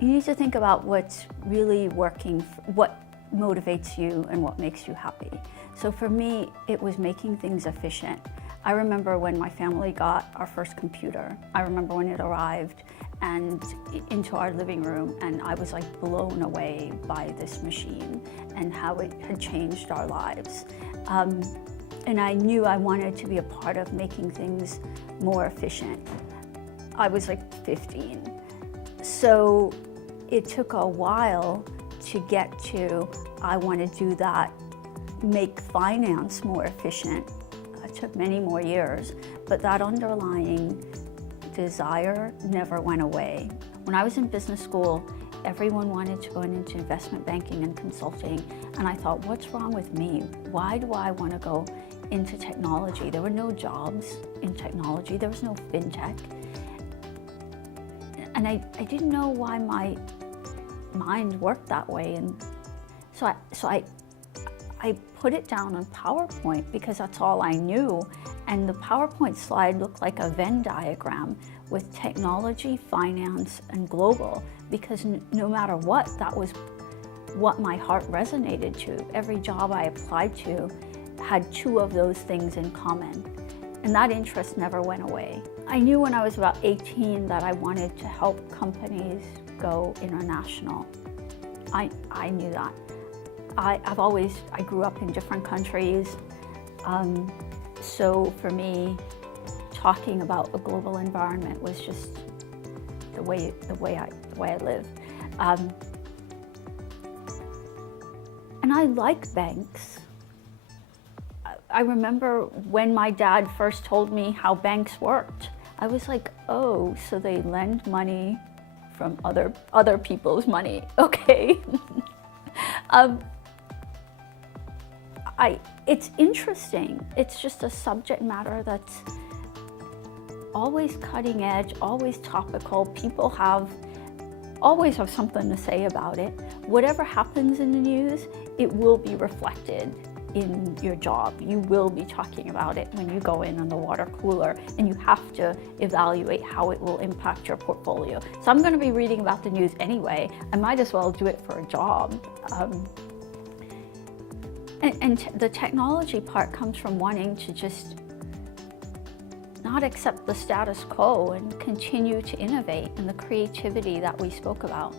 You need to think about what's really working, what motivates you and what makes you happy. So for me, it was making things efficient. I remember when my family got our first computer. I remember when it arrived and into our living room, and I was like blown away by this machine and how it had changed our lives. And I knew I wanted to be a part of making things more efficient. I was like 15. So it took a while to get to, I want to do that, make finance more efficient. It took many more years, but that underlying desire never went away. When I was in business school, everyone wanted to go into investment banking and consulting, and I thought, what's wrong with me? Why do I want to go into technology? There were no jobs in technology, there was no fintech. And I didn't know why my mind worked that way, and so I put it down on PowerPoint because that's all I knew, and the PowerPoint slide looked like a Venn diagram with technology, finance, and global, because no matter what, that was what my heart resonated to. Every job I applied to had two of those things in common, and that interest never went away. I knew when I was about 18 that I wanted to help companies go international. I knew that. I grew up in different countries, so for me, talking about a global environment was just the way I lived. And I like banks. I remember when my dad first told me how banks worked, I was like, oh, so they lend money from other people's money, okay. It's interesting. It's just a subject matter that's always cutting edge, always topical. People always have something to say about it. Whatever happens in the news, it will be reflected in your job. You will be talking about it when you go in on the water cooler, and you have to evaluate how it will impact your portfolio. So I'm going to be reading about the news anyway. I might as well do it for a job. And the technology part comes from wanting to just not accept the status quo and continue to innovate, and the creativity that we spoke about.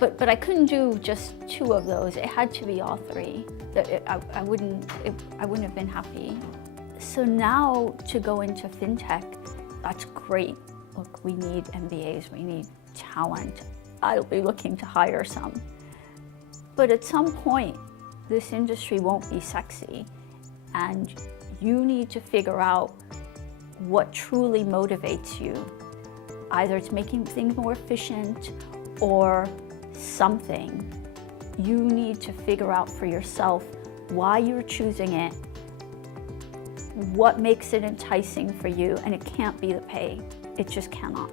But I couldn't do just two of those. It had to be all three. I wouldn't have been happy. So now to go into fintech, that's great. Look, we need MBAs, we need talent. I'll be looking to hire some. But at some point, this industry won't be sexy, and you need to figure out what truly motivates you. Either it's making things more efficient or something. You need to figure out for yourself why you're choosing it, what makes it enticing for you, and it can't be the pay. It just cannot.